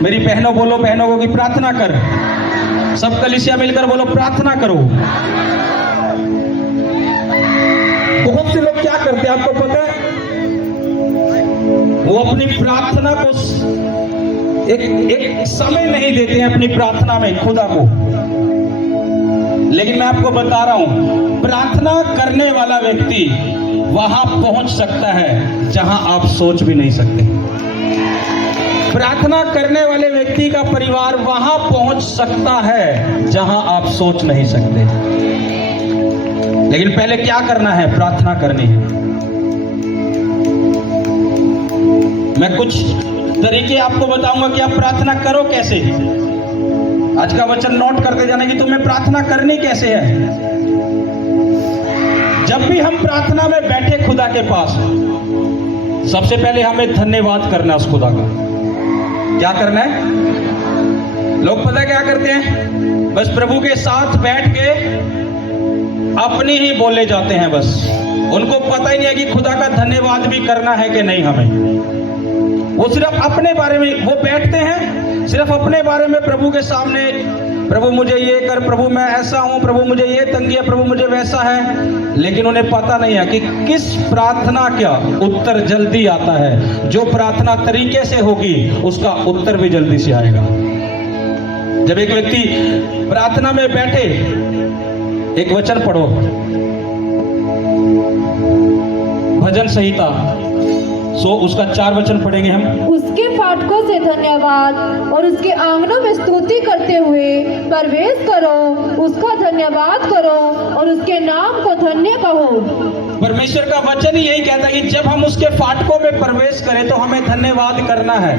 मेरी बहनों बोलो, बहनों को कि प्रार्थना कर। सब कलीसिया मिलकर बोलो प्रार्थना करो। बहुत से लोग क्या करते हैं आपको पता है? वो अपनी प्रार्थना को एक समय नहीं देते हैं अपनी प्रार्थना में खुदा को। लेकिन मैं आपको बता रहा हूं, प्रार्थना करने वाला व्यक्ति वहां पहुंच सकता है जहां आप सोच भी नहीं सकते। प्रार्थना करने वाले व्यक्ति का परिवार वहां पहुंच सकता है जहां आप सोच नहीं सकते। लेकिन पहले क्या करना है? प्रार्थना करनी है। मैं कुछ तरीके आपको बताऊंगा कि आप प्रार्थना करो कैसे। आज का वचन नोट करते जाना कि तुम्हें प्रार्थना करनी कैसे है। जब भी हम प्रार्थना में बैठे खुदा के पास, सबसे पहले हमें धन्यवाद करना उस खुदा का। क्या करना है? लोग पता क्या करते हैं? बस प्रभु के साथ बैठ के अपनी ही बोले जाते हैं। बस उनको पता ही नहीं है कि खुदा का धन्यवाद भी करना है कि नहीं हमें। वो सिर्फ अपने बारे में वो बैठते हैं, सिर्फ अपने बारे में प्रभु के सामने, प्रभु मुझे ये कर, प्रभु मैं ऐसा हूं, प्रभु मुझे ये तंगी है, प्रभु मुझे वैसा है। लेकिन उन्हें पता नहीं है कि किस प्रार्थना का उत्तर जल्दी आता है। जो प्रार्थना तरीके से होगी उसका उत्तर भी जल्दी से आएगा। जब एक व्यक्ति प्रार्थना में बैठे, एक वचन पढ़ो, भजन संहिता उसका 4 वचन पढ़ेंगे हम। उसके फाटकों से धन्यवाद और उसके आंगनों में स्तुति करते हुए प्रवेश करो, उसका धन्यवाद करो और उसके नाम को धन्य कहो। परमेश्वर का वचन ही यही कहता है कि जब हम उसके फाटकों में प्रवेश करें तो हमें धन्यवाद करना है।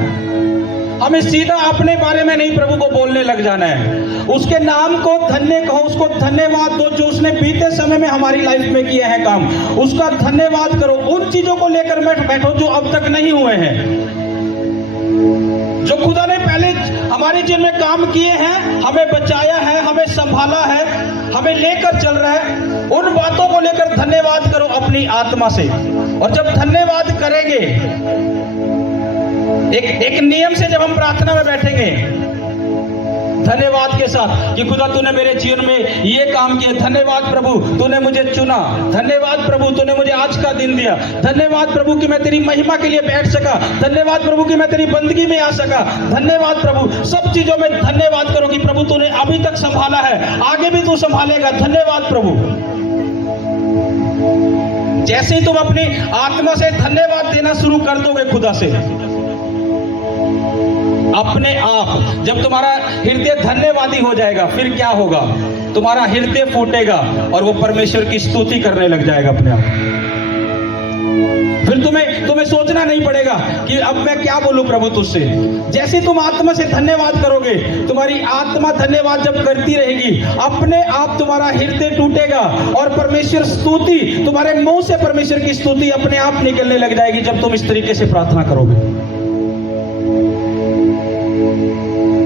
हमें सीधा अपने बारे में नहीं प्रभु को बोलने लग जाना है। उसके नाम को धन्य कहो, उसको धन्यवाद दो जो उसने बीते समय में हमारी लाइफ में किए हैं काम। उसका धन्यवाद करो। उन चीजों को लेकर मत बैठो जो अब तक नहीं हुए हैं, जो खुदा ने पहले हमारे जीवन में काम किए हैं, हमें बचाया है, हमें संभाला है, हमें लेकर चल रहा है। उन बातों को लेकर धन्यवाद करो अपनी आत्मा से। और जब धन्यवाद करेंगे, एक नियम से जब हम प्रार्थना में बैठेंगे धन्यवाद के साथ कि खुदा तूने मेरे जीवन में ये काम किया, धन्यवाद प्रभु तूने मुझे चुना, धन्यवाद प्रभु तूने मुझे आज का दिन दिया, धन्यवाद प्रभु कि मैं तेरी महिमा के लिए बैठ सका, धन्यवाद प्रभु कि मैं तेरी बंदगी में आ सका, धन्यवाद प्रभु। सब चीजों में धन्यवाद करो कि प्रभु तूने अभी तक संभाला है, आगे भी तू संभालेगा, धन्यवाद प्रभु। जैसे ही तुम अपनी आत्मा से धन्यवाद देना शुरू कर दोगे खुदा से, अपने आप जब तुम्हारा हृदय धन्यवादी हो जाएगा, फिर क्या होगा? तुम्हारा हृदय फूटेगा और वो परमेश्वर की स्तुति करने लग जाएगा अपने आप। फिर तुम्हें सोचना नहीं पड़ेगा कि अब मैं क्या बोलूं प्रभु तुझसे। जैसे तुम आत्मा से धन्यवाद करोगे, तुम्हारी आत्मा धन्यवाद जब करती रहेगी, अपने आप तुम्हारा हृदय टूटेगा और परमेश्वर स्तुति, तुम्हारे मुंह से परमेश्वर की स्तुति अपने आप निकलने लग जाएगी जब तुम इस तरीके से प्रार्थना करोगे।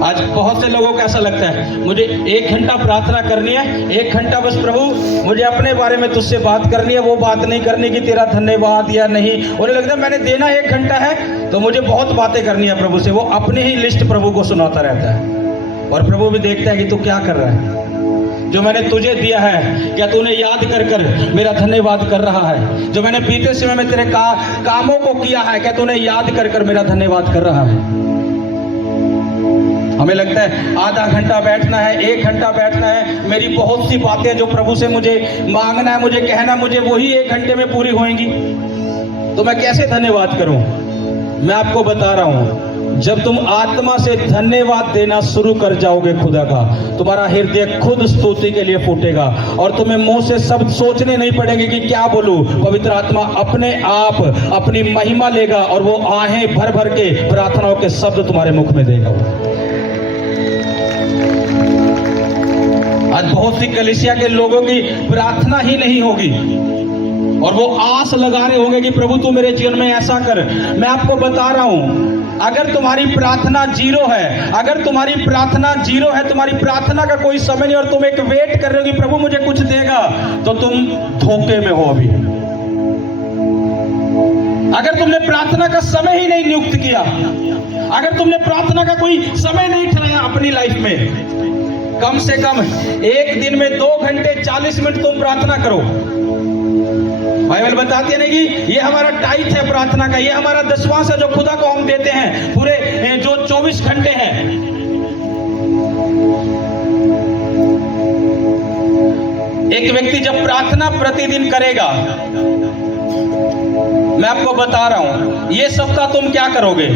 आज बहुत से लोगों को ऐसा लगता है मुझे 1 घंटा प्रार्थना करनी है, 1 घंटा बस प्रभु मुझे अपने बारे में तुझसे बात करनी है, वो बात नहीं करनी कि तेरा धन्यवाद या नहीं। उन्हें लगता है मैंने देना 1 घंटा है तो मुझे बहुत बातें करनी है प्रभु से। वो अपनी ही लिस्ट प्रभु को सुनाता रहता है और प्रभु भी देखता है कि तू क्या कर रहा है। जो मैंने तुझे दिया है क्या तूने याद कर कर मेरा धन्यवाद कर रहा है? जो मैंने बीते समय में तेरे कामों को किया है क्या तूने याद कर कर मेरा धन्यवाद कर रहा है? हमें लगता है आधा घंटा बैठना है, 1 घंटा बैठना है, मेरी बहुत सी बातें जो प्रभु से मुझे मांगना है, मुझे कहना, मुझे वही 1 घंटे में पूरी होंगी, तो मैं कैसे धन्यवाद करूं? मैं आपको बता रहा हूं, जब तुम आत्मा से धन्यवाद देना शुरू कर जाओगे खुदा का, तुम्हारा हृदय खुद स्तुति के लिए फूटेगा और तुम्हें मुंह से शब्द सोचने नहीं पड़ेंगे कि क्या बोलूं। पवित्र आत्मा अपने आप अपनी महिमा लेगा और वो आहें भर भर के प्रार्थनाओं के शब्द तुम्हारे मुख में देगा। आज बहुत सी कलीसिया के लोगों की प्रार्थना ही नहीं होगी और वो आस लगा रहे होंगे कि प्रभु तू मेरे जीवन में ऐसा कर। मैं आपको बता रहा हूं, अगर तुम्हारी प्रार्थना जीरो है, अगर तुम्हारी प्रार्थना जीरो है, तुम्हारी प्रार्थना का कोई समय नहीं और तुम एक वेट कर रहे हो कि प्रभु मुझे कुछ देगा, तो तुम धोखे में हो। अभी अगर तुमने प्रार्थना का समय ही नहीं नियुक्त किया, अगर तुमने प्रार्थना का कोई समय नहीं ठहराया अपनी लाइफ में, कम से कम एक दिन में 2 घंटे 40 मिनट तुम प्रार्थना करो। बाइबल बताती है ना कि ये हमारा टाइट है प्रार्थना का, ये हमारा दशवांश है जो खुदा को हम देते हैं पूरे जो 24 घंटे हैं। एक व्यक्ति जब प्रार्थना प्रतिदिन करेगा, मैं आपको बता रहा हूं, ये सप्ताह तुम क्या करोगे,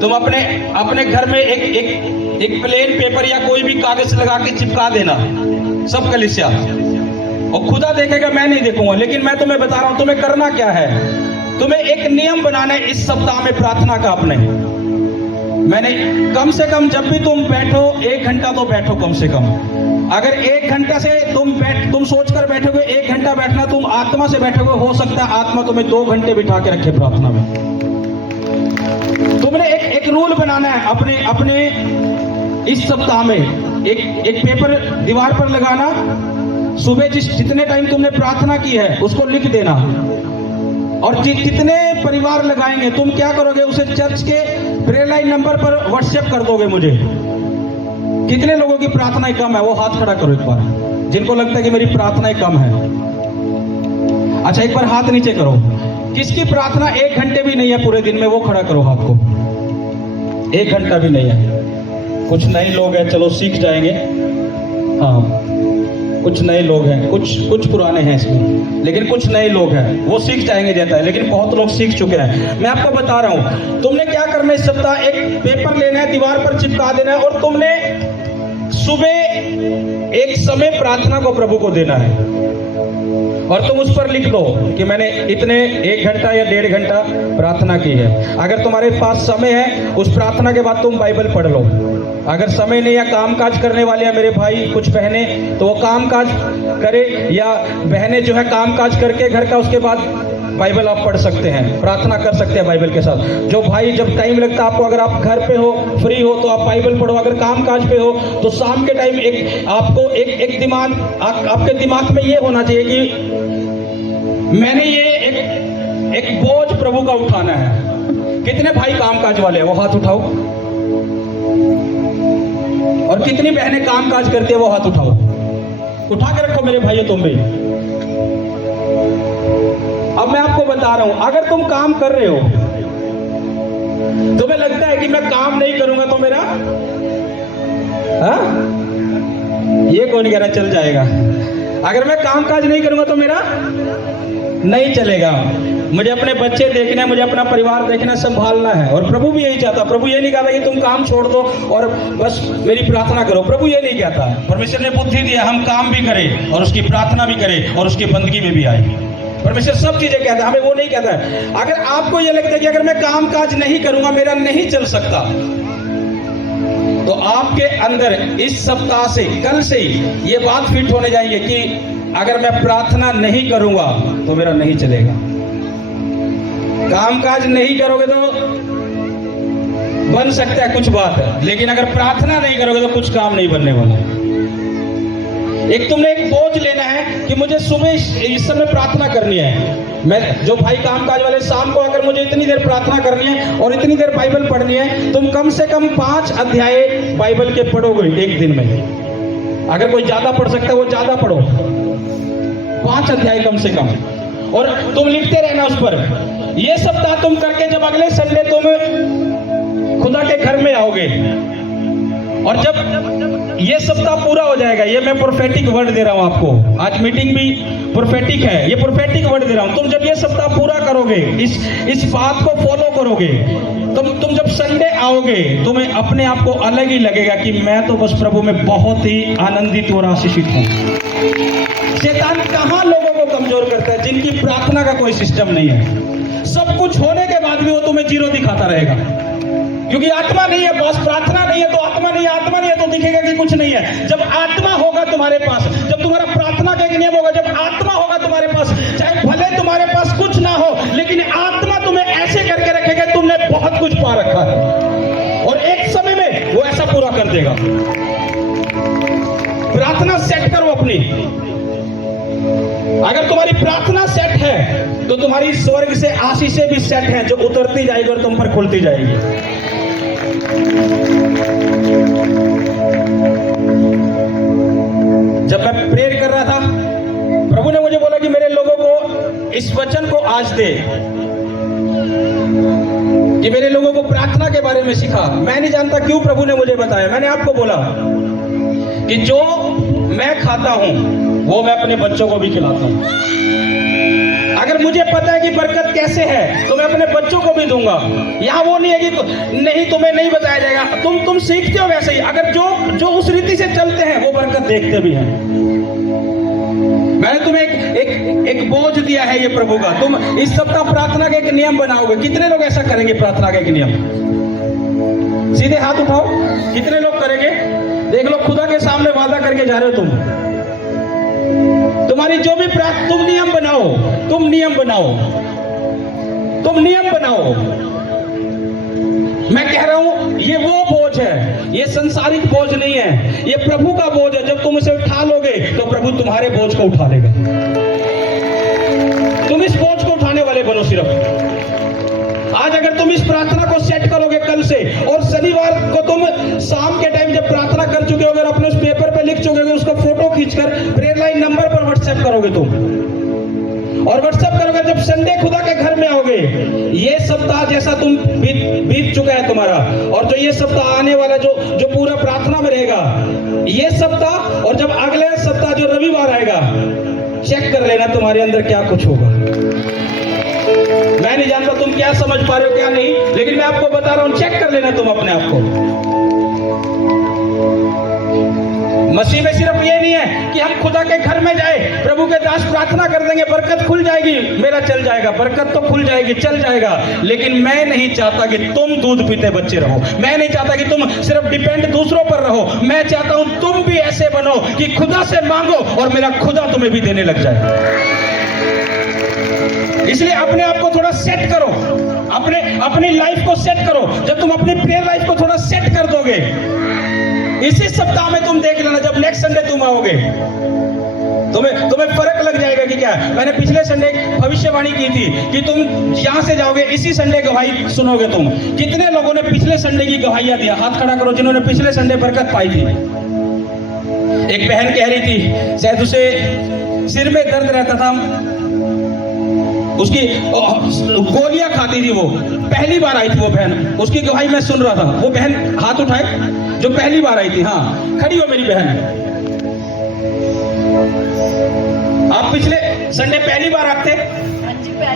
तुम अपने घर में एक प्लेन पेपर या कोई भी कागज लगा के चिपका देना सब कलीसिया, और खुदा देखेगा, मैं नहीं देखूंगा। लेकिन मैं तुम्हें बता रहा हूं तुम्हें करना क्या है, तुम्हें एक नियम बनाना है इस सप्ताह में प्रार्थना का अपने। मैंने कम से कम जब भी तुम बैठो 1 घंटा तो बैठो कम से कम। अगर 1 घंटा से तुम सोचकर बैठोगे 1 घंटा बैठना, तुम आत्मा से बैठोगे, हो सकता है आत्मा तुम्हें 2 घंटे बिठा के रखे प्रार्थना में। तुमने एक रूल बनाना है अपने इस सप्ताह में। एक पेपर दीवार पर लगाना, सुबह जितने टाइम तुमने प्रार्थना की है उसको लिख देना, और जितने परिवार लगाएंगे तुम क्या करोगे, उसे चर्च के प्रेयर लाइन नंबर पर व्हाट्सएप कर दोगे मुझे। कितने लोगों की प्रार्थनाएं कम है वो हाथ खड़ा करो एक बार, जिनको लगता है कि मेरी प्रार्थनाएं कम है। अच्छा, एक बार हाथ नीचे करो। किसकी प्रार्थना 1 घंटे भी नहीं है पूरे दिन में, वो खड़ा करो हाथ को। 1 घंटा भी नहीं है। कुछ नए लोग हैं, चलो सीख जाएंगे। हाँ, कुछ नए लोग हैं, कुछ पुराने हैं इसमें, लेकिन कुछ नए लोग हैं, वो सीख जाएंगे देता है, लेकिन बहुत लोग सीख चुके हैं। मैं आपको बता रहा हूं तुमने क्या करना है इस सप्ताह, एक पेपर लेना है, दीवार पर चिपका देना है, और तुमने सुबह एक समय प्रार्थना को प्रभु को देना है, और तुम उस पर लिख लो कि मैंने इतने 1 घंटा या 1.5 घंटा प्रार्थना की है। अगर तुम्हारे पास समय है, उस प्रार्थना के बाद तुम बाइबल पढ़ लो। अगर समय नहीं, या काम काज करने वाले हैं मेरे भाई कुछ बहनें, तो वो काम काज करे, या बहनें जो है काम काज करके घर का, उसके बाद बाइबल आप पढ़ सकते हैं, प्रार्थना कर सकते हैं बाइबल के साथ। जो भाई जब टाइम लगता है आपको, अगर आप घर पे हो, फ्री हो, तो आप बाइबल पढ़ो। अगर काम काज पे हो तो शाम के टाइम आपको एक दिमाग, आपके दिमाग में ये होना चाहिए कि मैंने ये एक बोझ प्रभु का उठाना है। कितने भाई काम काज वाले हैं, वो हाथ उठाओ। और कितनी बहनें काम काज करती है, वो हाथ उठाओ। उठा के रखो मेरे भाइयों तुम भी। अब मैं आपको बता रहा हूं, अगर तुम काम कर रहे हो, तुम्हें लगता है कि मैं काम नहीं करूंगा तो मेरा, ये कौन कह रहा चल जाएगा, अगर मैं काम काज नहीं करूंगा तो मेरा नहीं चलेगा। मुझे अपने बच्चे देखने, मुझे अपना परिवार देखना, संभालना है। और प्रभु भी यही चाहता। प्रभु ये नहीं कहता कि तुम काम छोड़ दो और बस मेरी प्रार्थना करो। प्रभु ये नहीं कहता। परमेश्वर ने बुद्धि दिया हम काम भी करें और उसकी प्रार्थना भी करें और उसकी बंदगी में भी आए। परमेश्वर सब चीजें कहता है, हमें वो नहीं कहता है। अगर आपको ये लगता है कि अगर मैं काम काज नहीं करूंगा मेरा नहीं चल सकता, तो आपके अंदर इस सप्ताह से, कल से ही ये बात फिट होने जाएंगे कि अगर मैं प्रार्थना नहीं करूंगा तो मेरा नहीं चलेगा। कामकाज नहीं करोगे तो बन सकता है कुछ बात है, लेकिन अगर प्रार्थना नहीं करोगे तो कुछ काम नहीं बनने वाला। एक तुमने एक बोझ लेना है कि मुझे सुबह इस समय प्रार्थना करनी है। मैं जो भाई कामकाज वाले, शाम को अगर मुझे इतनी देर प्रार्थना करनी है और इतनी देर बाइबल पढ़नी है, तुम कम से कम 5 अध्याय बाइबल के पढ़ोगे एक दिन में। अगर कोई ज्यादा पढ़ सकता है वो ज्यादा पढ़ो, 5 अध्याय कम से कम, और तुम लिखते रहना उस पर। ये सप्ताह तुम करके जब अगले संडे तुम खुदा के घर में आओगे, और जब ये सप्ताह पूरा हो जाएगा, ये मैं प्रोफेटिक वर्ड दे रहा हूं आपको, आज मीटिंग भी प्रोफेटिक है, ये प्रोफेटिक वर्ड दे रहा हूं। तुम जब ये सप्ताह पूरा करोगे, इस बात को फॉलो करोगे, तुम जब संडे आओगे, तुम्हें अपने आप को अलग ही लगेगा कि मैं तो बस प्रभु में बहुत ही आनंदित और आशीषित हूं। शैतान कहां लोगों को कमजोर करता है? जिनकी प्रार्थना का कोई सिस्टम नहीं है। सब कुछ होने के बाद भी वो तुम्हें जीरो दिखाता रहेगा, क्योंकि आत्मा नहीं है, बस प्रार्थना नहीं है तो आत्मा नहीं है, आत्मा नहीं है तो दिखेगा कि कुछ नहीं है। जब आत्मा होगा तुम्हारे पास, जब तुम्हारा प्रार्थना का एक नियम होगा, जब आत्मा होगा तुम्हारे पास, चाहे भले तुम्हारे पास कुछ ना हो, लेकिन आत्मा तुम्हें ऐसे करके रखेगा तुमने बहुत कुछ पा रखा है, और एक समय में वो ऐसा पूरा कर देगा। प्रार्थना सेट करो अपनी। अगर तुम्हारी प्रार्थना सेट है तो तुम्हारी स्वर्ग से आशीषें भी सेट हैं, जो उतरती जाएगी और तुम पर खुलती जाएगी। जब मैं प्रेयर कर रहा था, प्रभु ने मुझे बोला कि मेरे लोगों को इस वचन को आज दे, कि मेरे लोगों को प्रार्थना के बारे में सिखा। मैं नहीं जानता क्यों प्रभु ने मुझे बताया। मैंने आपको बोला कि जो मैं खाता हूं वो मैं अपने बच्चों को भी खिलाता हूं। अगर मुझे पता है कि बरकत कैसे है तो मैं अपने बच्चों को भी दूंगा। यहाँ वो नहीं है कि नहीं तुम्हें नहीं बताया जाएगा, तुम सीखते हो वैसे ही। अगर जो उस रीति से चलते हैं वो बरकत देखते भी हैं। मैंने तुम्हें एक बोझ दिया है ये प्रभु का। तुम इस सप्ताह प्रार्थना का एक नियम बनाओगे। कितने लोग ऐसा करेंगे? प्रार्थना का एक नियम, सीधे हाथ उठाओ। कितने लोग करेंगे? देख लो, खुदा के सामने वादा करके जा रहे हो तुम। तुम्हारी जो भी तुम नियम बनाओ, तुम नियम बनाओ, तुम नियम बनाओ। मैं कह रहा हूं ये वो बोझ है, ये संसारिक बोझ नहीं है, ये प्रभु का बोझ है। जब तुम इसे उठा लोगे तो प्रभु तुम्हारे बोझ को उठा लेगा। तुम इस बोझ को उठाने वाले बनो। सिर्फ आज अगर तुम इस प्रार्थना को सेट करोगे कल से, और शनिवार को तुम शाम के टाइम जब प्रार्थना कर चुके हो, अगर अपने उस पेपर पे लिख चुके हो, उसको फोटो खींचकर प्रेयर लाइन नंबर पर व्हाट्सएप करोगे तुम, और व्हाट्सएप करोगे जब संडे खुदा के घर में आओगे। ये सप्ताह जैसा तुम बीत चुका है तुम्हारा, और जो ये सप्ताह आने वाला जो पूरा प्रार्थना में रहेगा ये सप्ताह, और जब अगले सप्ताह जो रविवार आएगा, चेक कर लेना तुम्हारे अंदर क्या कुछ होगा। मैं नहीं जानता तुम क्या समझ पा रहे हो क्या नहीं, लेकिन मैं आपको बता रहा हूं, चेक कर लेना तुम अपने आप को। मसीह में सिर्फ ये नहीं है कि हम खुदा के घर में जाए, प्रभु के दास प्रार्थना कर देंगे, बरकत खुल जाएगी, मेरा चल जाएगा। बरकत तो खुल जाएगी, चल जाएगा, लेकिन मैं नहीं चाहता कि तुम दूध पीते बच्चे रहो। मैं नहीं चाहता कि तुम सिर्फ डिपेंड दूसरों पर रहो। मैं चाहता हूं तुम भी ऐसे बनो कि खुदा से मांगो और मेरा खुदा तुम्हें भी देने लग जाए। इसलिए अपने आप को थोड़ा सेट करो, अपनी लाइफ को सेट करो। जब तुम अपनी प्रेयर लाइफ को थोड़ा सेट कर दोगे, इसी सप्ताह में तुम देख लेना, जब नेक्स्ट संडे तुम आओगे तुम्हें फर्क लग जाएगा कि क्या। मैंने पिछले संडे भविष्यवाणी की थी कि तुम यहां से जाओगे, इसी संडे गवाही सुनोगे तुम। कितने लोगों ने पिछले संडे की गवाहियां दिया? हाथ खड़ा करो जिन्होंने पिछले संडे बरकत पाई थी। एक बहन कह रही थी शायद उसे सिर में दर्द रहता था, उसकी गोलियां खाती थी, वो पहली बार आई थी वो बहन। उसकी गवाही मैं सुन रहा था। वो बहन हाथ उठाए जो पहली बार आई थी। हाँ, खड़ी हो मेरी बहन। आप पिछले संडे पहली बार आते?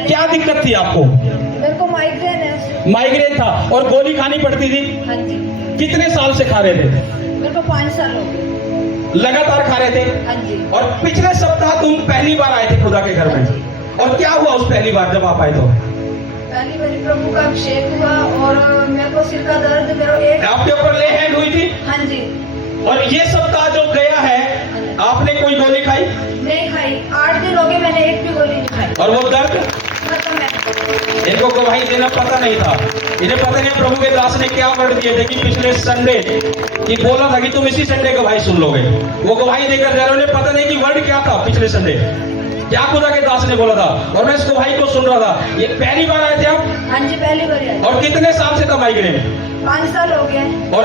क्या दिक्कत थी आपको? मेरे को माइग्रेन है। माइग्रेन था और गोली खानी पड़ती थी? हाँ जी। कितने साल से खा रहे थे? मेरे को 5 साल हो गए। लगातार खा रहे थे? हाँ जी। और पिछले सप्ताह तुम पहली बार आए थे खुदा के घर में, और क्या हुआ उस पहली बार जब आप आए? तो पहली बार प्रभु का अभिषेक हुआ और मेरे को सिर का दर्द, मेरा एक आपके ऊपर ले हैंड हुई थी? हाँ जी। और ये सप्ताह जो गया है, आपने कोई गोली खाई? नहीं खाई। 8 दिन हो गए, मैंने एक भी गोली नहीं खाई। और वो दर्द? खत्म है। इनको गवाही देना पता नहीं था। इन्हें पता नहीं प्रभु के दास ने क्या वर्ड दिए थे कि पिछले संडे कि बोला था कि तुम इसी संडे गवाही सुन लोगे। वो गवाही देकर जा रहे, उन्हें पता नहीं कि वर्ड क्या था पिछले संडे, क्या खुदा के दास ने बोला था। और मैं इस गवाही को सुन रहा था। ये पहली बार आए थे आप? हाँ जी, पहली बार आए। और कितने साल से था माइग्रेन? 5 साल हो गए। और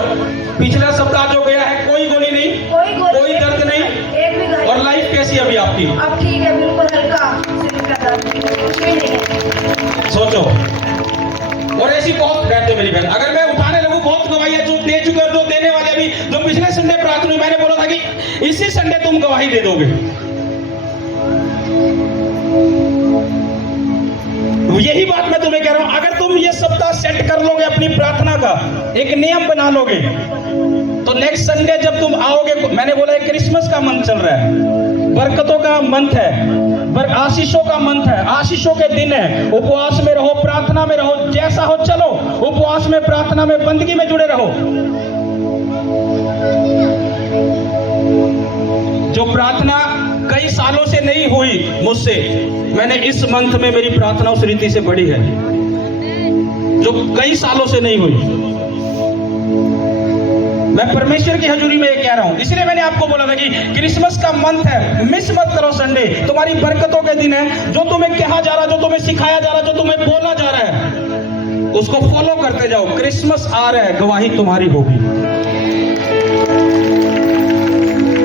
पिछला सप्ताह जो गया है, कोई गोली नहीं, कोई दर्द नहीं, एक भी गोली। और लाइफ कैसी अभी आपकी? अब ठीक है, बिल्कुल हल्का, सिर का दर्द कुछ भी नहीं है। सोचो, और ऐसी बहुत बैठते मेरी बहन। अगर मैं उठाने लगूं, बहुत गवाहियां जो दे चुके और जो देने वाले अभी, जो पिछले संडे प्रार्थना, मैंने बोला था कि इसी संडे तुम गवाही दे दोगे। यही बात मैं तुम्हें कह रहा हूं। अगर तुम ये सप्ताह सेट कर लोगे, अपनी प्रार्थना का एक नियम बना लोगे, तो नेक्स्ट संडे जब तुम आओगे, मैंने बोला है क्रिसमस का मंथ चल रहा है, बरकतों का मंथ है, आशीषों का मंथ है, आशीषों के दिन है। उपवास में रहो, प्रार्थना में रहो, जैसा हो चलो, उपवास में, प्रार्थना में, बंदगी में जुड़े रहो। जो प्रार्थना कई सालों से नहीं हुई मुझसे, मैंने इस मंथ में मेरी प्रार्थना उस रीति से बढ़ी है जो कई सालों से नहीं हुई। मैं परमेश्वर की हजूरी में ये कह रहा हूं। इसलिए मैंने आपको बोला था कि क्रिसमस का मंथ है, मिस मत करो संडे। तुम्हारी बरकतों के दिन है। जो तुम्हें कहा जा रहा, जो तुम्हें सिखाया जा रहा, जो तुम्हें बोला जा रहा है, उसको फॉलो करते जाओ। क्रिसमस आ रहा है, गवाही तुम्हारी होगी।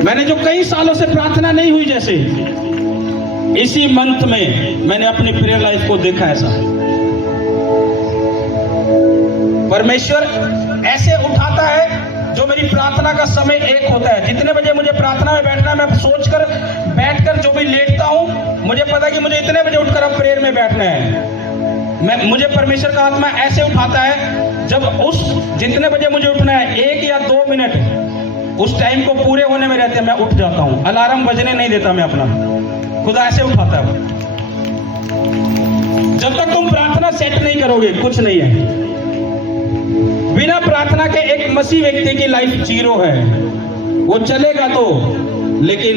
मैंने जो कई सालों से प्रार्थना नहीं हुई, जैसे इसी मंथ में मैंने अपनी प्रेयर लाइफ को देखा ऐसा। परमेश्वर ऐसे उठाता है, जो मेरी प्रार्थना का समय एक होता है। जितने बजे मुझे प्रार्थना में बैठना है, मैं सोचकर बैठकर जो भी लेटता हूं, मुझे पता है कि मुझे इतने बजे उठकर अब प्रेयर में बैठना है। मुझे परमेश्वर का आत्मा ऐसे उठाता है, जब उस जितने बजे मुझे उठना है 1 या 2 मिनट उस टाइम को पूरे होने में रहते हैं, मैं उठ जाता हूं। अलार्म बजने नहीं देता मैं अपना, खुदा ऐसे उठाता है। जब तक तुम प्रार्थना सेट नहीं करोगे, कुछ नहीं है। बिना प्रार्थना के एक मसीह व्यक्ति की लाइफ जीरो है। वो चलेगा तो, लेकिन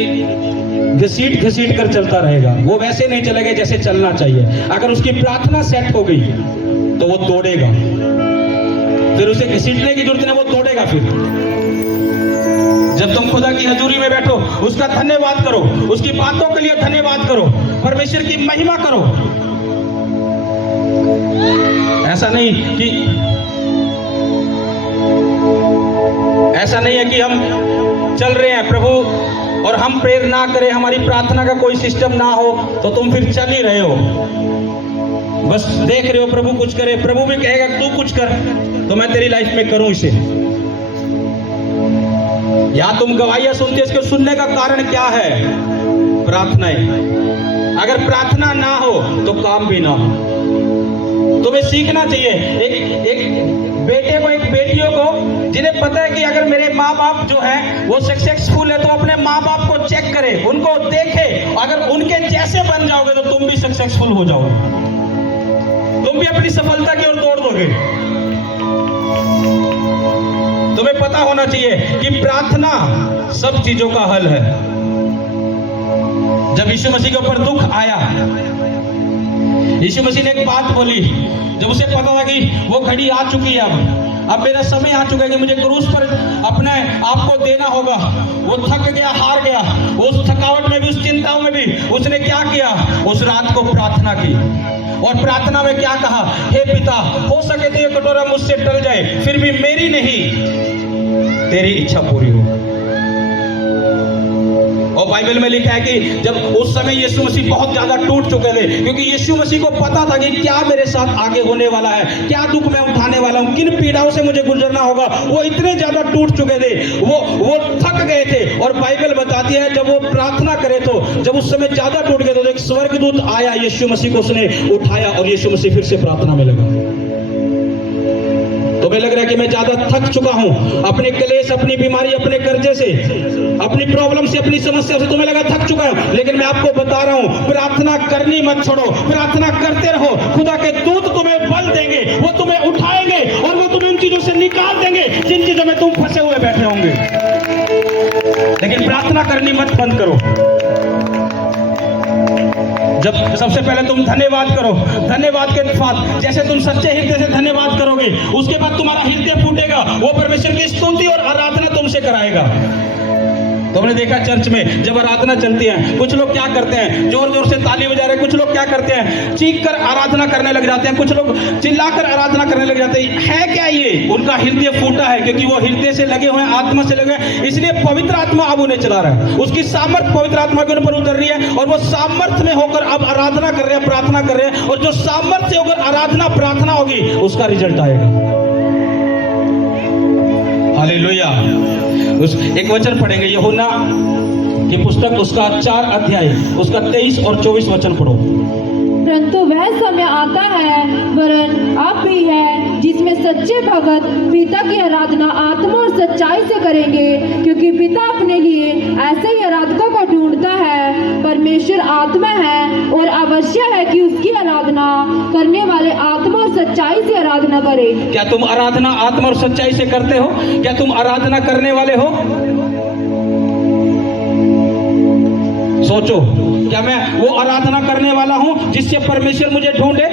घसीट घसीट कर चलता रहेगा। वो वैसे नहीं चलेगा जैसे चलना चाहिए। अगर उसकी प्रार्थना सेट हो गई तो वो दौड़ेगा, फिर उसे घसीटने की जरूरत नहीं, वो दौड़ेगा। फिर जब तुम खुदा की हजूरी में बैठो, उसका धन्यवाद करो, उसकी बातों के लिए धन्यवाद करो, परमेश्वर की महिमा करो। ऐसा नहीं है कि हम चल रहे हैं प्रभु और हम प्रेयर ना करें, हमारी प्रार्थना का कोई सिस्टम ना हो, तो तुम फिर चल ही रहे हो, बस देख रहे हो प्रभु कुछ करे। प्रभु भी कहेगा तू कुछ कर, तो मैं तेरी लाइफ में करूं इसे। या तुम गवाहियां सुनते, इसको सुनने का कारण क्या है? प्रार्थना है। अगर प्रार्थना ना हो तो काम भी ना हो। तुम्हें सीखना चाहिए। एक बेटे को, एक बेटियों को, जिन्हें पता है कि अगर मेरे माँ बाप जो है वो सक्सेसफुल है, तो अपने माँ बाप को चेक करे, उनको देखे। अगर उनके जैसे बन जाओगे तो तुम भी सक्सेसफुल हो जाओगे, तुम भी अपनी सफलता की ओर दौड़ दोगे। तुम्हें पता होना चाहिए कि प्रार्थना सब चीजों का हल है। जब यीशु मसीह के ऊपर दुख आया, यीशु मसीह ने एक बात बोली, जब उसे पता था कि वो घड़ी आ चुकी है, अब मेरा समय आ चुका है कि मुझे क्रूस पर अपने आप को देना होगा। वो थक गया, हार गया। उस थकावट में भी, उस चिंताओं में भी उसने क्या किया? उस रात को प्रार्थना की। और प्रार्थना में क्या कहा? हे पिता, हो सके तो ये कटोरा मुझसे टल जाए, फिर भी मेरी नहीं तेरी इच्छा पूरी हो। और बाइबल में लिखा है कि जब उस समय यीशु मसीह बहुत ज्यादा टूट चुके थे, क्योंकि यीशु मसीह को पता था कि क्या मेरे साथ आगे होने वाला है, क्या दुख मैं उठाने वाला हूं, किन पीड़ाओं से मुझे गुजरना होगा। वो इतने ज्यादा टूट चुके थे, वो थक गए थे। और बाइबल बताती है जब वो प्रार्थना करे, तो जब उस समय ज्यादा टूट गए तो एक स्वर्गदूत आया, यीशु मसीह को उसने उठाया और यीशु मसीह फिर से प्रार्थना में लगा। तुम्हें लग रहा है कि मैं ज्यादा थक चुका हूं, अपने क्लेश, अपनी बीमारी, अपने कर्जे से, अपनी प्रॉब्लम से, अपनी समस्या से तुम्हें लगा थक चुका हूं। लेकिन मैं आपको बता रहा हूं, प्रार्थना करनी मत छोड़ो, प्रार्थना करते रहो। खुदा के दूत तुम्हें बल देंगे, वो तुम्हें उठाएंगे और वो तुम्हें उन चीजों से निकाल देंगे जिन चीजों में तुम फंसे हुए बैठे होंगे। लेकिन प्रार्थना करनी मत बंद करो। जब सबसे पहले तुम धन्यवाद करो, धन्यवाद के बाद जैसे तुम सच्चे हृदय से धन्यवाद करोगे, उसके बाद तुम्हारा हृदय फूटेगा, वो परमेश्वर की स्तुति और आराधना तुमसे कराएगा। तुमने देखा चर्च में जब आराधना चलती है, कुछ लोग क्या करते हैं? जोर जोर से ताली बजा रहे हैं। कुछ लोग क्या करते हैं? चीख कर आराधना करने लग जाते हैं। कुछ लोग चिल्लाकर आराधना करने लग जाते हैं। है क्या ये? उनका हृदय फूटा है, क्योंकि वो हृदय से लगे हुए हैं, आत्मा से लगे हैं। इसलिए पवित्र आत्मा अब उन्हें चला रहा है, उसकी सामर्थ पवित्र आत्मा के ऊपर उतर रही है और वो सामर्थ में होकर अब आराधना कर रहे हैं, प्रार्थना कर रहे हैं। और जो सामर्थ से होकर आराधना प्रार्थना होगी, उसका रिजल्ट आएगा। हालेलुया। एक वचन पढ़ेंगे, यूहन्ना की पुस्तक, उसका 4 अध्याय, उसका 23 और 24 वचन पढ़ो। परंतु वह समय आता है, वरन अब भी है, जिसमें सच्चे भगत पिता की आराधना आत्मा और सच्चाई से करेंगे, क्योंकि पिता अपने लिए ऐसे ही आराधकों को ढूंढता है। परमेश्वर आत्मा है और आवश्यक है कि उसकी आराधना करने वाले आत्मा और सच्चाई से आराधना करें। क्या तुम आराधना आत्मा और सच्चाई से करते हो? क्या तुम आराधना करने वाले हो? सोचो, क्या मैं वो आराधना करने वाला हूं जिससे परमेश्वर मुझे ढूंढे?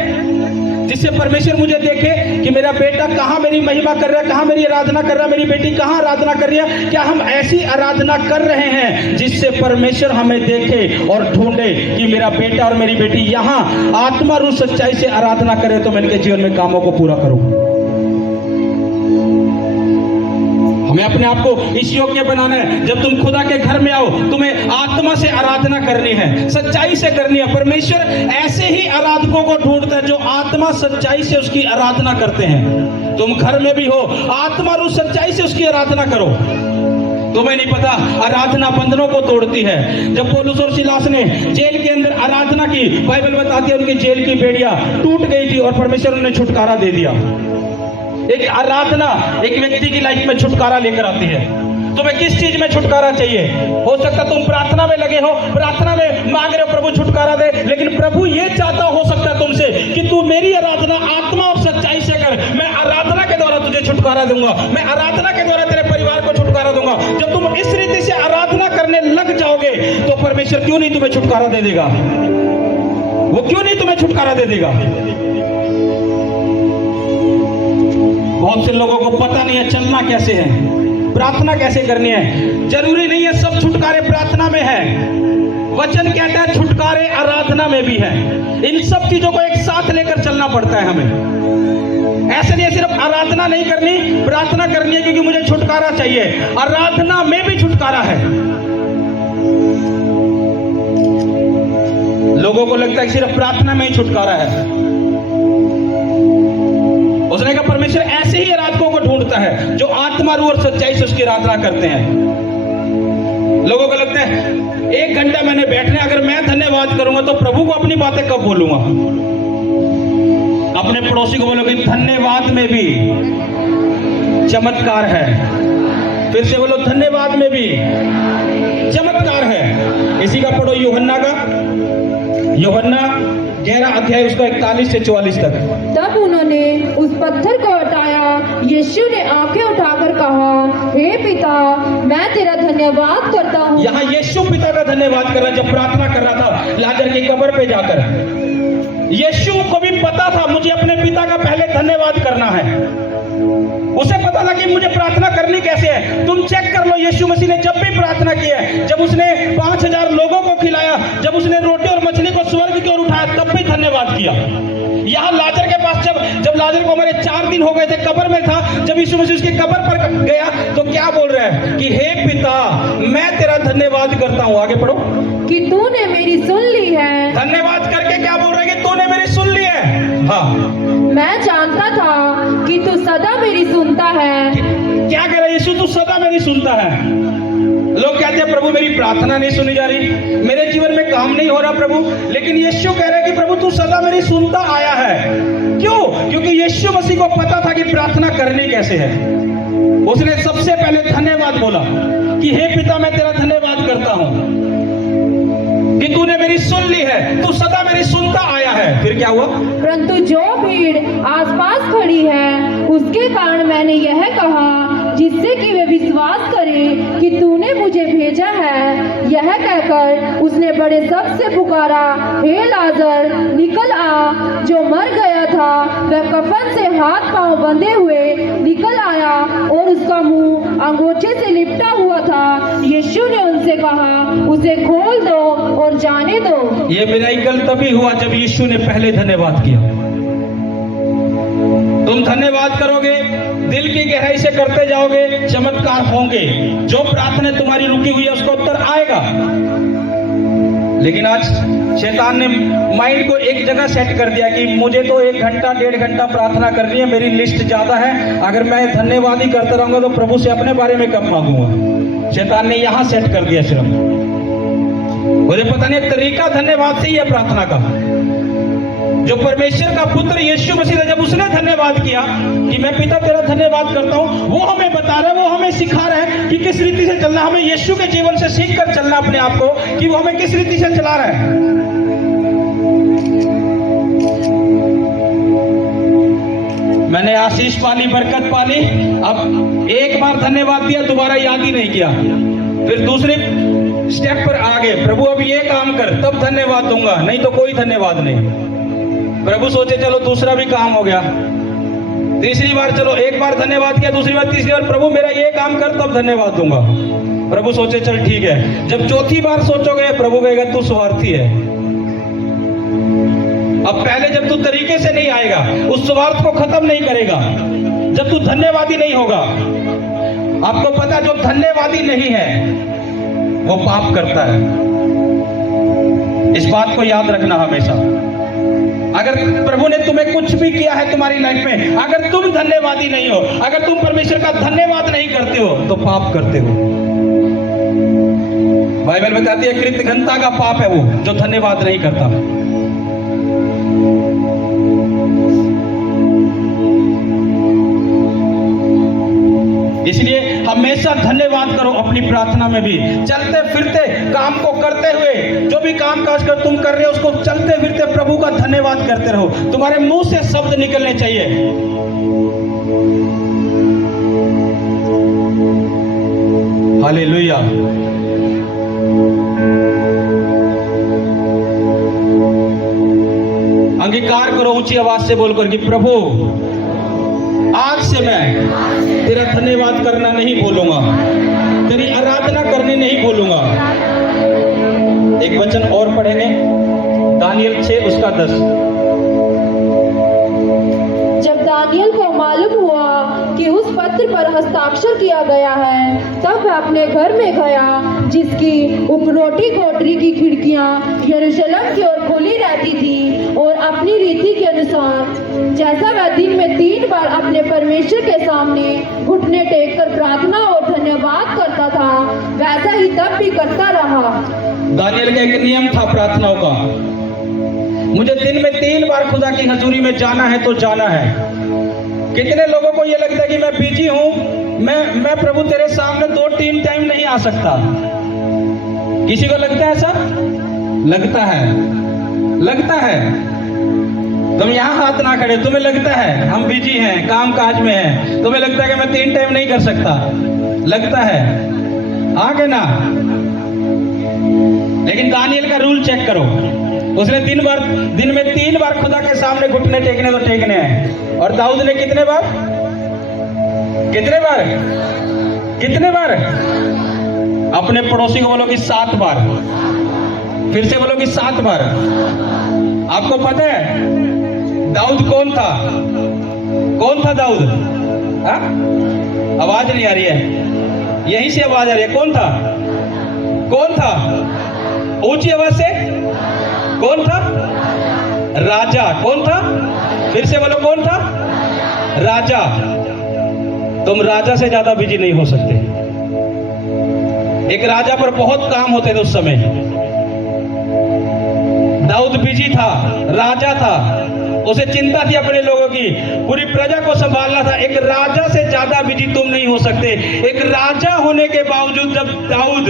जिससे परमेश्वर मुझे देखे कि मेरा बेटा कहाँ मेरी महिमा कर रहा है, कहाँ मेरी आराधना कर रहा है, मेरी बेटी कहाँ आराधना कर रही है। क्या हम ऐसी आराधना कर रहे हैं जिससे परमेश्वर हमें देखे और ढूंढे कि मेरा बेटा और मेरी बेटी यहाँ आत्मा रूप सच्चाई से आराधना करे, तो मैं इनके जीवन में कामों को पूरा करूं। हमें अपने आप को इस योग्य बनाना है। जब तुम खुदा के घर में आओ, तुम्हें आत्मा से आराधना करनी है, सच्चाई से करनी है। परमेश्वर ऐसे ही आराधकों को ढूंढता है जो आत्मा सच्चाई से उसकी आराधना करते हैं। तुम घर में भी हो, आत्मा रूप सच्चाई से उसकी आराधना करो। तुम्हें नहीं पता आराधना बंधनों को तोड़ती है। जब पौलुस और सिलास ने जेल के अंदर आराधना की, बाइबल बताती है उनकी जेल की बेड़ियां टूट गई थी और परमेश्वर उन्हें छुटकारा दे दिया। एक आराधना एक व्यक्ति की लाइफ में छुटकारा लेकर आती है। तुम्हें किस चीज में छुटकारा चाहिए? हो सकता तुम प्रार्थना में लगे हो, प्रार्थना में मांग रहे हो प्रभु छुटकारा दे, लेकिन प्रभु ये चाहता हो सकता है तुमसे कि तू मेरी आराधना आत्मा और सच्चाई से कर। मैं आराधना के द्वारा तुझे छुटकारा दूंगा, मैं आराधना के द्वारा तेरे परिवार को छुटकारा दूंगा। जब तुम इस रीति से आराधना करने लग जाओगे तो परमेश्वर क्यों नहीं तुम्हें छुटकारा दे देगा? वो क्यों नहीं तुम्हें छुटकारा दे देगा? बहुत से लोगों को पता नहीं है चलना कैसे है, प्रार्थना कैसे करनी है। जरूरी नहीं है सब छुटकारे प्रार्थना में है। वचन कहता है छुटकारे आराधना में भी है। इन सब चीजों को एक साथ लेकर चलना पड़ता है हमें। ऐसे नहीं सिर्फ आराधना नहीं करनी, प्रार्थना करनी है क्योंकि मुझे छुटकारा चाहिए। आराधना में भी छुटकारा है। लोगों को लगता है सिर्फ प्रार्थना में ही छुटकारा है। उसने कहा परमेश्वर ऐसे ही आराधकों को ढूंढता है जो आत्मा रूह और सच्चाई से उसकी आराधना करते हैं। लोगों को लगता है 1 घंटा मैंने बैठने, अगर मैं धन्यवाद करूंगा तो प्रभु को अपनी बातें कब बोलूंगा? अपने पड़ोसी को बोलोगे धन्यवाद में भी चमत्कार है। फिर से बोलो धन्यवाद में भी चमत्कार है। इसी का पढ़ो यूहन्ना का, यूहन्ना 11 अध्याय उसका 41 से 44 तक। तब उन्होंने उस पत्थर को हटाया। यीशु ने आंखें उठाकर कहा, हे पिता, मैं तेरा धन्यवाद करता हूँ। यहाँ यीशु पिता का धन्यवाद कर रहा है। जब प्रार्थना कर रहा था लाजर की कब्र पे जाकर, यीशु को भी पता था मुझे अपने पिता का पहले धन्यवाद करना है। उसे पता था कि मुझे प्रार्थना करनी कैसे है। तुम चेक कर लो, यीशु मसीह ने जब भी प्रार्थना की है, जब उसने 5000 लोगों को खिलाया, जब उसने रोटी और मछली को स्वर्ग की ओर उठाया, तब भी धन्यवाद किया। यहाँ लाजर के पास जब लाजर को हमारे 4 दिन हो गए थे, कब्र में था, जब यीशु मसीह उसकी कब्र पर गया तो क्या बोल रहा है कि हे पिता, मैं तेरा धन्यवाद करता हूँ। आगे पढ़ो। कि तूने मेरी सुन ली है। धन्यवाद करके क्या बोल रहा है कि तूने मेरी सुन ली है। हाँ, मैं जानता था कि तू सदा मेरी सुनता है। क्या कह रहा है यीशु? तू सदा मेरी सुनता है। लोग कहते हैं प्रभु मेरी प्रार्थना नहीं सुनी जा रही, मेरे जीवन में काम नहीं हो रहा प्रभु, लेकिन यीशु कह रहा है कि प्रभु तू सदा मेरी सुनता आया है। क्यों? क्योंकि यीशु मसीह को पता था कि प्रार्थना करनी कैसे है। उसने सबसे पहले धन्यवाद बोला कि हे पिता, मैं तेरा धन्यवाद करता हूं कि तूने मेरी सुन ली है, तू सदा मेरी सुनता आया है। फिर क्या हुआ? परंतु जो भीड़ आसपास खड़ी है उसके कारण मैंने यह कहा, जिससे कि वे विश्वास करें कि तूने मुझे भेजा है। यह कहकर उसने बड़े शब्द से पुकारा, हे लाजर, निकल आ। जो मर गया था वह कफन से हाथ पांव बंधे हुए निकल आया और उसका मुंह अंगोछे से लिपटा हुआ था। यीशु ने उनसे कहा, उसे खोल दो और जाने दो। ये मिराकल तभी हुआ जब यीशु ने पहले धन्यवाद किया। तुम धन्यवाद करोगे, दिल की गहराई से करते जाओगे, चमत्कार होंगे। जो प्रार्थना तुम्हारी रुकी हुई है उसका उत्तर आएगा। लेकिन आज शैतान ने माइंड को एक जगह सेट कर दिया कि मुझे तो 1 घंटा 1.5 घंटा प्रार्थना करनी है, मेरी लिस्ट ज्यादा है, अगर मैं धन्यवाद ही करता रहूंगा तो प्रभु से अपने बारे में कब मांगूंगा। शैतान ने यहां सेट कर दिया सिर्फ। मुझे पता नहीं तरीका धन्यवाद से ही है प्रार्थना का। जो परमेश्वर का पुत्र यीशु मसीह ने जब उसने धन्यवाद किया कि मैं पिता तेरा धन्यवाद करता हूं, वो हमें बता रहा है, वो हमें सिखा रहा है कि किस रीति से चलना। हमें यीशु के जीवन से सीख कर चलना अपने आप को कि वो हमें किस रीति से चला रहा है। मैंने आशीष पाली, बरकत पाली, अब एक बार धन्यवाद दिया, दोबारा याद ही नहीं किया। फिर दूसरे स्टेप पर आ गए, प्रभु अब ये काम कर, तब धन्यवाद दूंगा, नहीं तो कोई धन्यवाद नहीं। प्रभु सोचे चलो दूसरा भी काम हो गया, तीसरी बार चलो एक बार धन्यवाद किया, दूसरी बार तीसरी बार प्रभु मेरा ये काम कर तब धन्यवाद दूंगा। प्रभु सोचे चल ठीक है। जब चौथी बार सोचोगे प्रभु कहेगा तू स्वार्थी है। अब पहले जब तू तरीके से नहीं आएगा, उस स्वार्थ को खत्म नहीं करेगा, जब तू धन्यवादी नहीं होगा, आपको पता जो धन्यवादी नहीं है वो पाप करता है। इस बात को याद रखना हमेशा। अगर प्रभु ने तुम्हें कुछ भी किया है तुम्हारी लाइफ में, अगर तुम धन्यवादी नहीं हो, अगर तुम परमेश्वर का धन्यवाद नहीं करते हो तो पाप करते हो। बाइबल बताती है कृतघ्नता का पाप है वो जो धन्यवाद नहीं करता। इसलिए हमेशा धन्यवाद करो अपनी प्रार्थना में भी, चलते फिरते काम को करते हुए, जो भी काम काज कर तुम कर रहे हो उसको चलते फिरते प्रभु का धन्यवाद करते रहो। तुम्हारे मुंह से शब्द निकलने चाहिए, हालेलुया। अंगीकार करो ऊंची आवाज से बोलकर कि प्रभु आज से मैं तेरा धन्यवाद करना नहीं भूलूंगा, तेरी आराधना करने नहीं भूलूंगा। एक वचन और पढ़ेंगे, दानियल 6 उसका 10। जब दानियल को मालूम हुआ कि उस पत्र पर हस्ताक्षर किया गया है, तब वह अपने घर में गया जिसकी उपरोटी कोठरी की खिड़कियां यरूशलेम की ओर खुली रहती थी, और अपनी रीति के अनुसार जैसा वह दिन में 3 बार अपने परमेश्वर के सामने घुटने टेक कर प्रार्थना और धन्यवाद करता था, वैसा ही तब भी करता रहा। दानियल का एक नियम था प्रार्थनाओं का, मुझे दिन में 3 बार खुदा की हजूरी में जाना है तो जाना है। कितने लोगों को ये लगता है कि मैं बिजी हूं, मैं प्रभु तेरे सामने 2-3 टाइम नहीं आ सकता। किसी को लगता है ऐसा? लगता है। तुम यहाँ हाथ ना खड़े, तुम्हें लगता है हम बिजी हैं, काम काज में हैं, तुम्हें लगता है कि मैं 3 टाइम नहीं कर सकता, लगता है, आगे ना। लेकिन दानियल का रूल चेक करो, उसने दिन में 3 बार खुदा के सामने घुटने टेकने तो टेकने हैं। और दाऊद ने कितने बार? अपने पड़ोसी को बोलो कि 7 बार, फिर से बोलो कि 7 बार। आपको पता है दाऊद कौन था दाऊद? हा? आवाज नहीं आ रही है, यहीं से आवाज आ रही है। कौन था? ऊंची आवाज से, कौन था? राजा। कौन था? फिर से बोलो, कौन था? राजा। तुम राजा से ज्यादा बिजी नहीं हो सकते। एक राजा पर बहुत काम होते थे उस समय। दाऊद बिजी था, राजा था, उसे चिंता थी अपने लोगों की, पूरी प्रजा को संभालना था। एक राजा से ज्यादा बिजी तुम नहीं हो सकते। एक राजा होने के बावजूद जब दाऊद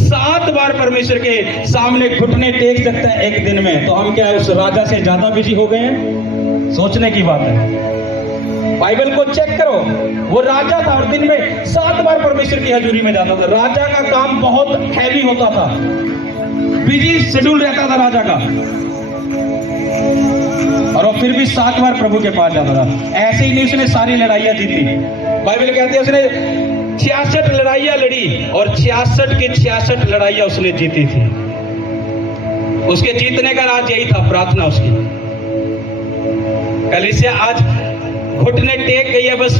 7 बार परमेश्वर के सामने घुटने टेक सकता है एक दिन में, तो हम क्या है उस राजा से ज्यादा बिजी हो गए हैं? सोचने की बात है। बाइबल को चेक करो, वो राजा था और दिन में 7 बार परमेश्वर की हजूरी में जाता था। राजा का काम बहुत हैवी होता था, बिजी शेड्यूल रहता था राजा का, और वो फिर भी 7 बार प्रभु के पास जाता था। ऐसे ही नहीं उसने सारी लड़ाइयां जीती। बाइबल कहती है उसने 66 लड़ाइयां लड़ी और 66 की 66 लड़ाइयां उसने जीती थी। उसके जीतने का राज यही था, प्रार्थना उसकी। कलीसिया आज घुटने टेक गई है, बस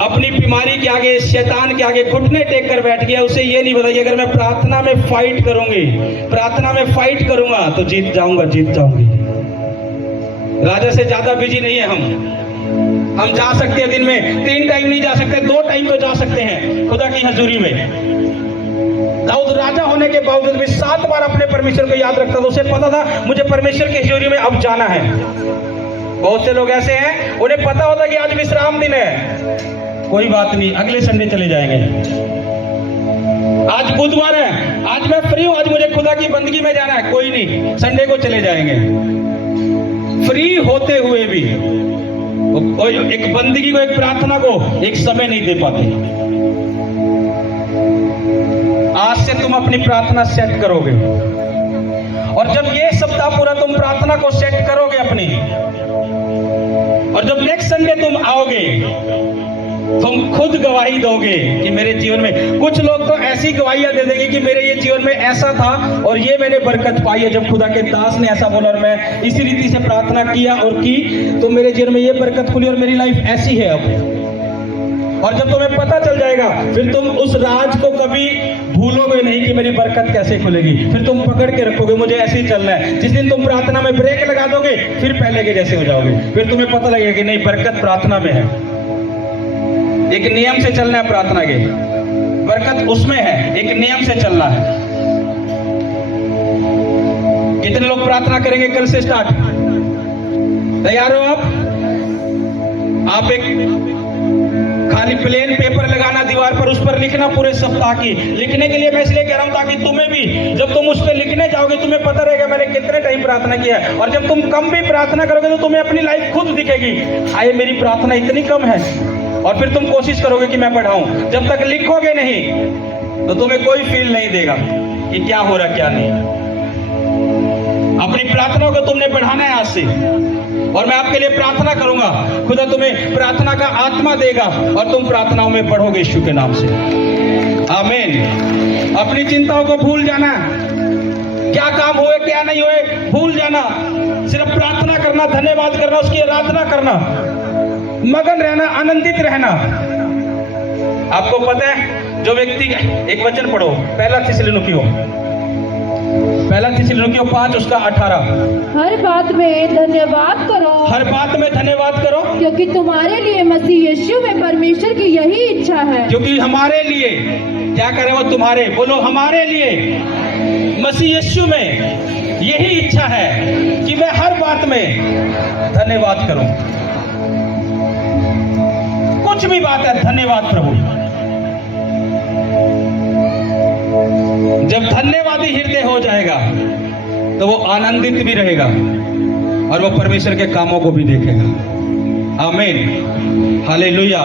अपनी बीमारी के आगे, शैतान के आगे घुटने टेक कर बैठ गया। उसे ये नहीं बताइए अगर मैं प्रार्थना में फाइट करूंगा तो जीत जाऊंगी। राजा से ज्यादा बिजी नहीं है हम जा सकते हैं दिन में 3 टाइम नहीं जा सकते, 2 टाइम तो जा सकते हैं खुदा की हजूरी में। दाऊद राजा होने के बावजूद भी 7 बार अपने परमेश्वर को याद रखता था। उसे पता था मुझे परमेश्वर की हजूरी में अब जाना है। बहुत से लोग ऐसे हैं, उन्हें पता होता कि आज विश्राम दिन है, कोई बात नहीं, अगले संडे चले जाएंगे। आज बुधवार है, आज मैं फ्री हूं, आज मुझे खुदा की बंदगी में जाना है, कोई नहीं, संडे को चले जाएंगे। फ्री होते हुए भी एक बंदगी को, एक प्रार्थना को एक समय नहीं दे पाते। आज से तुम अपनी प्रार्थना सेट करोगे और जब ये सप्ताह पूरा तुम प्रार्थना को सेट करोगे अपनी, और जब नेक्स्ट संडे तुम आओगे, तुम खुद गवाही दोगे कि मेरे जीवन में, कुछ लोग तो ऐसी गवाहियां दे देंगे कि मेरे ये जीवन में ऐसा था और ये मैंने बरकत पाई है, जब खुदा के दास ने ऐसा बोला और मैं इसी रीति से प्रार्थना किया और की तो मेरे जीवन में ये बरकत खुली और मेरी लाइफ ऐसी है अब। और जब तुम्हें पता चल जाएगा, फिर तुम उस राज को कभी भूलोगे नहीं कि मेरी बरकत कैसे खुलेगी, फिर तुम पकड़ के रखोगे मुझे ऐसे ही चलना है। जिस दिन तुम प्रार्थना में ब्रेक लगा दोगे, फिर पहले के जैसे हो जाओगे, फिर तुम्हें पता लगेगा कि नहीं, बरकत प्रार्थना में है, एक नियम से चलना है, प्रार्थना के बरकत उसमें है, एक नियम से चलना है। कितने लोग प्रार्थना करेंगे कल से स्टार्ट? तैयार हो आप एक खाली प्लेन पेपर लगाना दीवार पर, उस पर लिखना पूरे सप्ताह की। लिखने के लिए मैं इसलिए कह रहा हूं ताकि तुम्हें भी, जब तुम उस पर लिखने जाओगे, तुम्हें पता रहेगा मैंने कितने टाइम प्रार्थना किया है। और जब तुम कम भी प्रार्थना करोगे तो तुम्हें अपनी लाइफ खुद दिखेगी, आए मेरी प्रार्थना इतनी कम है, और फिर तुम कोशिश करोगे कि मैं बढ़ाऊं। जब तक लिखोगे नहीं तो तुम्हें कोई फील नहीं देगा कि क्या हो रहा क्या नहीं। अपनी प्रार्थना को तुमने बढ़ाना है आज से, और मैं आपके लिए प्रार्थना करूंगा, खुदा तुम्हें प्रार्थना का आत्मा देगा और तुम प्रार्थनाओं में बढ़ोगे यीशु के नाम से। आमीन। अपनी चिंताओं को भूल जाना, क्या काम हुए क्या नहीं हुए भूल जाना, सिर्फ प्रार्थना करना, धन्यवाद करना, उसकी आराधना करना, मगन रहना, आनंदित रहना। आपको पता है जो व्यक्ति, एक वचन पढ़ो, पहला थिस्सलुनीकियों 5 उसका 18। हर बात में धन्यवाद करो, हर बात में धन्यवाद करो, क्योंकि तुम्हारे लिए मसीह यीशु में परमेश्वर की यही इच्छा है। क्योंकि हमारे लिए क्या करे वो, तुम्हारे, बोलो हमारे लिए मसीह यीशु में यही इच्छा है कि मैं हर बात में धन्यवाद करूं। कुछ भी बात है, धन्यवाद प्रभु। जब धन्यवादी हृदय हो जाएगा तो वो आनंदित भी रहेगा और वो परमेश्वर के कामों को भी देखेगा। आमीन, हालेलुया।